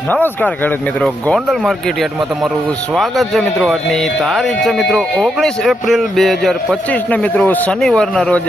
નમસ્કાર ખેડૂત મિત્રો. ગોંડલ માર્કેટ યાર્ડમાં તમારું સ્વાગત છે મિત્રો. આજની તારીખ છે મિત્રો ઓગણીસ એપ્રિલ બે હજાર પચીસને મિત્રો શનિવારના રોજ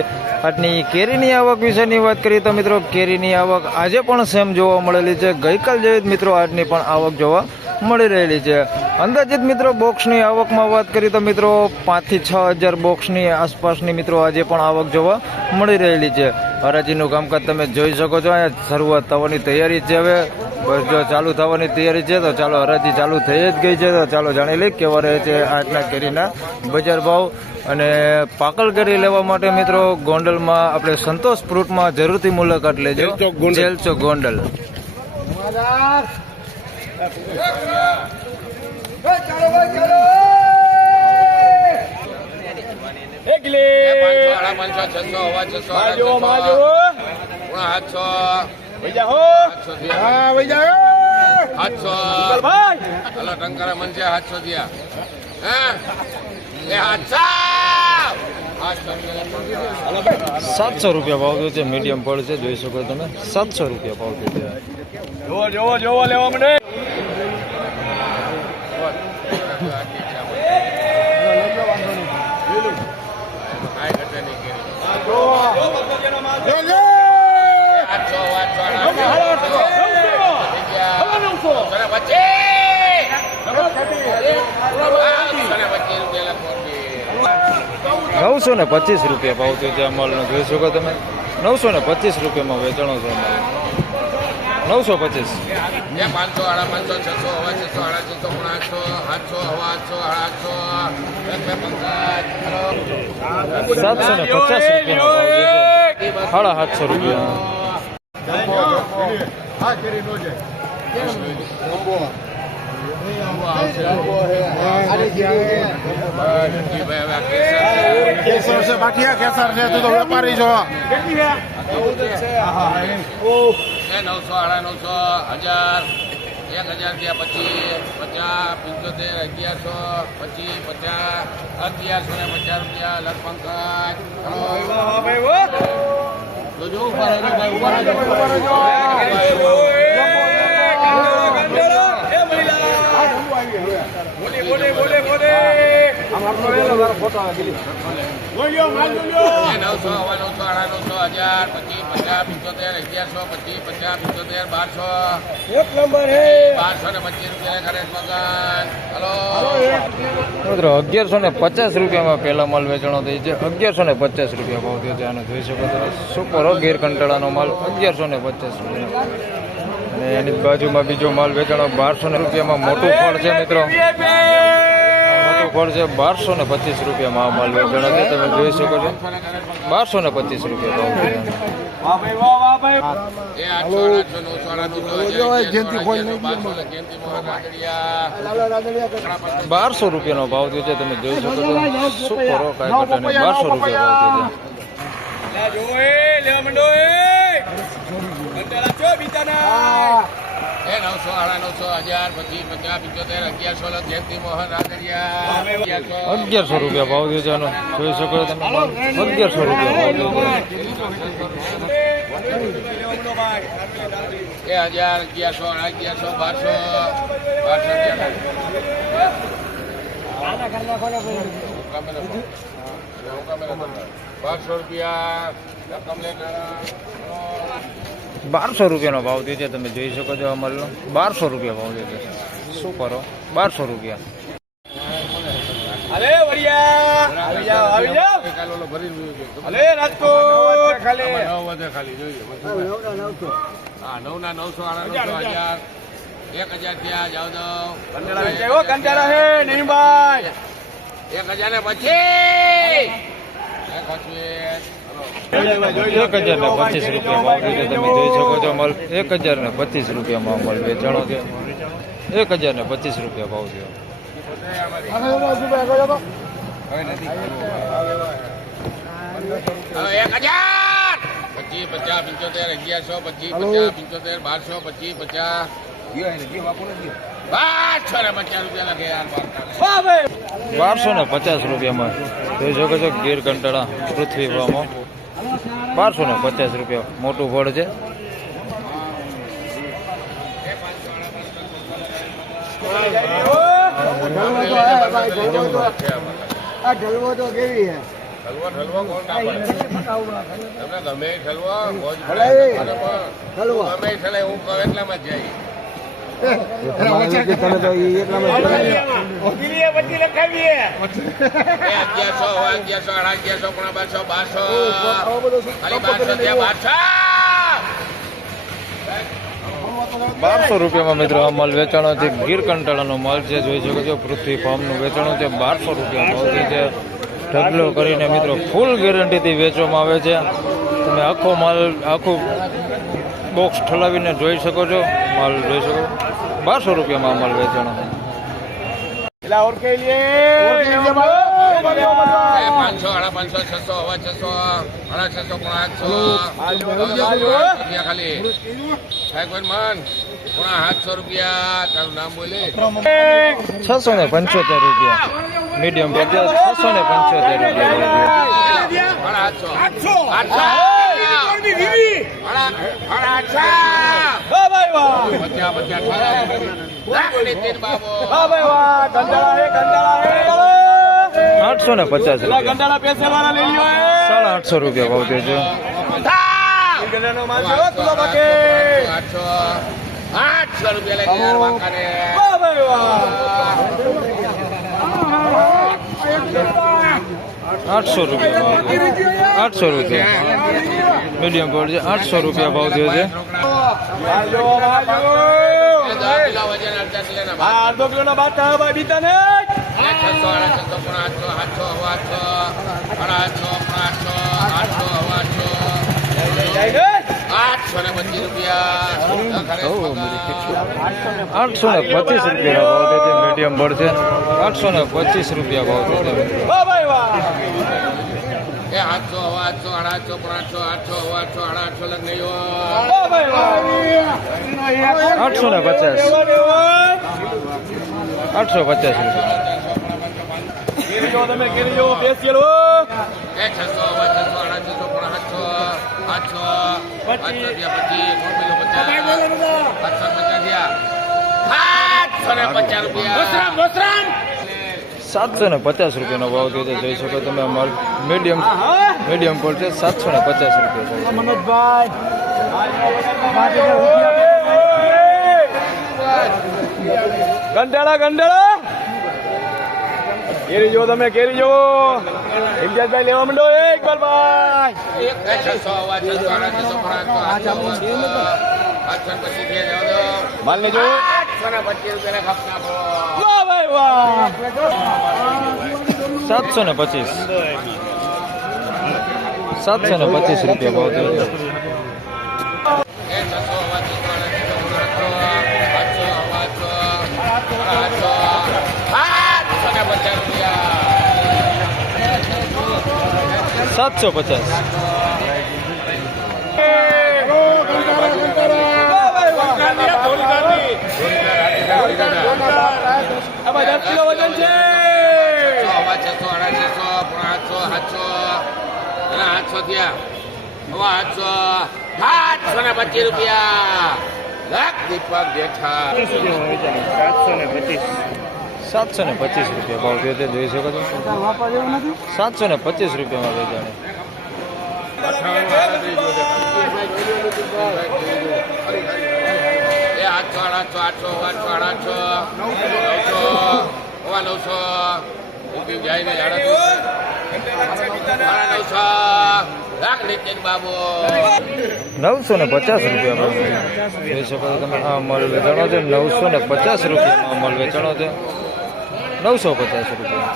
આજની કેરીની આવક વિશેની વાત કરીએ તો મિત્રો કેરીની આવક આજે પણ સેમ જોવા મળેલી છે. ગઈકાલ જેવી જ મિત્રો આજની પણ આવક જોવા મળી રહેલી છે. અંદાજિત મિત્રો બોક્સની આવકમાં વાત કરીએ તો મિત્રો પાંચથી છ હજાર બોક્સની આસપાસની મિત્રો આજે પણ આવક જોવા મળી રહેલી છે. હરાજીનું કામકાજ તમે જોઈ શકો છો. અહીંયા શરૂઆત થવાની તૈયારી છે. હવે બસ જો ચાલુ થવાની તૈયારી છે તો ચાલો હરાજી ચાલુ થઈ જ ગઈ છે તો ચાલો જાણી લઈએ કેવા રહે છે આજના કેરીના બજાર ભાવ. અને પાકલ કેરી લેવા માટે મિત્રો ગોંડલમાં આપણે સંતોષ ફ્રૂટમાં જરૂરથી મુલાકાત લેજો. જેલચોક ગોંડલ. ગોંડલ. પાંચસો છસો હવા છસો સાડા ટંકારા હા. સાતસો રૂપિયા ભાવ થયો છે મીડિયમ ફળ છે જોઈ શકો તમે. સાતસો રૂપિયા ભાવ થયો છે. જોવો જોવો જોવો લેવા મને કાંઈ ઘટે નહીં કેરી. આઠસો આઠસો આઠસો થઈ ગયા. નવસો ને પચીસ. આઠસો ને પચીસ રૂપિયા લખો કે. નવસો ને પચીસ રૂપિયા ભાવ થયો છે આ માલનો જોઈ શકો તમે. નવસો ને પચીસ રૂપિયામાં વેચાણો છે અમારે. નવસો પચીસ. પાંચસો સાડા પાંચસો છસો હવા છસો સાડા છસો આઠસો હવા આઠસો સાડા આઠસો સાતસો ને પચાસ છે સાડા સાતસો રૂપિયા. એક હજાર થયા પચીસ પચાસ પંચોતેર અગિયારસો પચીસ પચાસ અગિયારસો ને પચાસ રૂપિયા લગભગ જોજો ઊભા રહેજો ઊભા રહેજો ઊભા રહેજો. એ નવસો હવા નવસો પચીસ પચાસ પંચોતેર અગિયારસો બારસો બારસો ને પચીસ રૂપિયા ખરેખ મકાન હલો અગિયારસો ને પચાસ રૂપિયામાં પહેલા માલ વેચાણો થઈ છે. અગિયારસો ને પચાસ રૂપિયા ભાવ થયો છે. આને જોઈ શકો તમે સુપર હો ગેર કંટાળાનો માલ અગિયારસો ને પચાસ રૂપિયા. અને એની બાજુમાં બીજો માલ વેચાણો બારસો ને રૂપિયામાં મોટું ફળ છે મિત્રો. મોટું ફળ છે બારસો ને પચીસ રૂપિયામાં આ માલ વેચાણો છે તમે જોઈ શકો છો. બારસો ને પચીસ રૂપિયા બારસો રૂપિયાનો ભાવ થયો છે તમે જોઈ શકો છો. શું કરો કાંઈ નહીં બારસો રૂપિયા ભાવ થયો છે. એ નવસો સાડા નવસો હજાર પછી પચાસ પંચોતેર અગિયારસો જયંતિ મોહન રાદડિયા અગિયારસો. અગિયારસો રૂપિયા ભાવ દે છે જોઈ શકો તમે. અગિયારસો રૂપિયા ભાવ દે છે. એ હજાર અગિયારસો અગિયારસો બારસો બારસો બારસો રૂપિયા. કમ લેનારા. બારસો રૂપિયાનો ભાવ થયો છે તમે જોઈ શકો છો અમલનો. બારસો રૂપિયા ભાવ થયો છે. શું કરો? બારસો રૂપિયા. એક હજાર ત્યાં જાવ કંટાળા કંટાળા હે નીમભાઈ એક હજાર ને પચીસ. એક હજાર ને પચીસ રૂપિયા ભાવ છો એક હજાર ને પચીસ રૂપિયામાં અમલ વેચાણો છે. એક હજાર ને પચીસ રૂપિયા ભાવ હજાર પચીસ પંચોતેર અગિયારસો પચીસ પચાસ બારસો પચીસ પચાસ બારસો ને પચાસ રૂપિયામાં. જોઈ શકો છો ગીર કંટાળા પૃથ્વી ભાવમાં બારસો ને પચાસ રૂપિયા. મોટું ફળ છે. ગમે ઠલવો. ગમે ઠલે હું એટલામાં જાય બારસો. રૂપિયામાં મિત્રો આ માલ વેચાણો છે. ગીર કંટાળાનો માલ છે. જોઈ શકો છો પૃથ્વી ફાર્મનું વેચાણો છે. બારસો રૂપિયા ભાવ છે ઢગલો કરીને મિત્રો ફૂલ ગેરંટીથી વેચવામાં આવે છે. તમે આખો માલ આખું બોક્સ ઠલાવીને જોઈ શકો છો. માલ જોઈ શકો. બારસો રૂપિયામાં અમલ માલ વેચાણો પેલા ઓળખે લે. એ પાંચસો સાડા પાંચસો છસો હવે છસો સાડા છસો પોણા આઠસો રૂપિયા ખાલી. સાહેબ મન? પોણા આઠસો રૂપિયા તારું નામ બોલે. છસો ને પંચોતેર રૂપિયા. મીડિયમ છસો ને પંચોતેર રૂપિયા સાડા આઠસો આઠસો આઠસો વાહ આઠસો ને પચાસ સાડા આઠસો રૂપિયા ભાવ થયો છે. આઠસો રૂપિયા આઠસો રૂપિયા. મીડિયમ પર છે આઠસો રૂપિયા ભાવ થયો છે. આઠસો આઠસો આઠસો આઠસો ને પચીસ રૂપિયા આઠસો ને પચીસ રૂપિયા ભાવ મીડિયમ છે આઠસો ને પચીસ રૂપિયા ભાવ છે એ આઠસો હવે આઠસો સાડા આઠસો પોણા આઠસો આઠસો હવે આઠસો સાડા આઠસો લગ્ન આઠસો ને પચાસ. આઠસો પચાસ રૂપિયા. સાતસો ને પચાસ રૂપિયાનો ભાવ થયો છે. જોઈ શકો તમે મીડિયમ મીડિયમ પર છે. સાતસો ને પચાસ રૂપિયા કંટાળા કંટાળા કેરી જો તમે કેરી જો ઇમ્તિયાઝભાઈ લેવા માંડો. એ ઇકબાલભાઈ! માલ ને જો આઠસો ને પચીસ રૂપિયા સાતસો ને પચીસ. સાતસો ને પચીસ રૂપિયા ભાવ થયો સાતસો એ આમાં દસ કિલો વજન છે છસો છસો આઠસો સાતસો અને આઠસો થયા હવા આઠસો આઠસો ને પચીસ રૂપિયા લાખ દીપક જેઠા સાતસો ને પચીસ રૂપિયા ભાવ થયો છે જોઈ શકો છો સાતસો ને પચીસ રૂપિયામાં વેચાણે આઠસો આઠસો આઠસો આઠસો, નવસો હવા નવસો. ઊભી જાય ને જાડો નવસો. લાખ નીતિન બાબુ. નવસો ને પચાસ રૂપિયા જોઈ તમે, આ મલ વેચાણો છે. નવસો ને પચાસ રૂપિયામાં મલ વેચાણો છે. નવસો પચાસ રૂપિયા.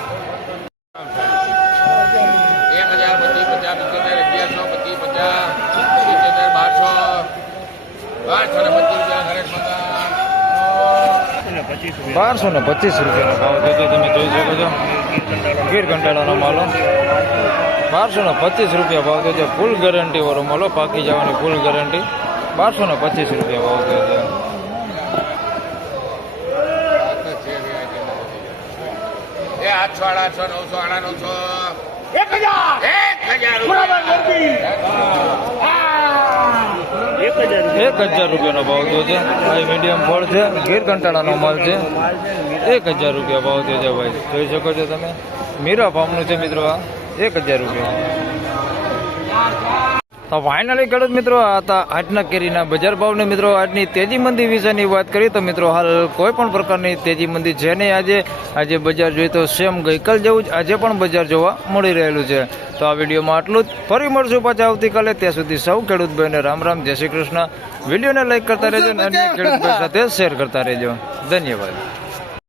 બારસો ને પચીસ રૂપિયાનો ભાવ થયો તમે જોઈ શકો છો ગીર કંટાળાનો માલો બારસો ને પચીસ રૂપિયા ભાવ થયો છે. ફૂલ ગેરંટી વાળો માલો પાકી જવાની ફૂલ ગેરંટી બારસો ને પચીસ રૂપિયા ભાવ થયો છે. એ આઠસો આઠસો નવસો સાડા નવસો. એક હજાર! એક હજાર રૂપિયા એક હજાર રૂપિયાનો ભાવ થયો છે. ભાઈ મીડિયમ ફળ છે, ગીર કંટાળાનો માલ છે. એક હજાર રૂપિયા ભાવ થયો છે ભાઈ. જોઈ શકો છો તમે. મીરા ફાર્મનું છે મિત્રો આ. એક હજાર રૂપિયા. તો ફાઇનલી ખેડૂત મિત્રો હતા આજના કેરીના બજાર ભાવને મિત્રો, આજની તેજી મંદી વિશેની વાત કરીએ તો મિત્રો હાલ કોઈ પણ પ્રકારની તેજી મંદી છે નહીં. આજે આજે બજાર જોઈએ તો સેમ ગઈકાલ જેવું જ આજે પણ બજાર જોવા મળી રહેલું છે. તો આ વિડીયોમાં આટલું જ. ફરી મળશું પાછા આવતીકાલે. ત્યાં સુધી સૌ ખેડૂત ભાઈને રામ રામ. જય શ્રી કૃષ્ણ. વિડીયોને લાઈક કરતા રહેજો અને અન્ય ખેડૂત સાથે શેર કરતા રહેજો. ધન્યવાદ.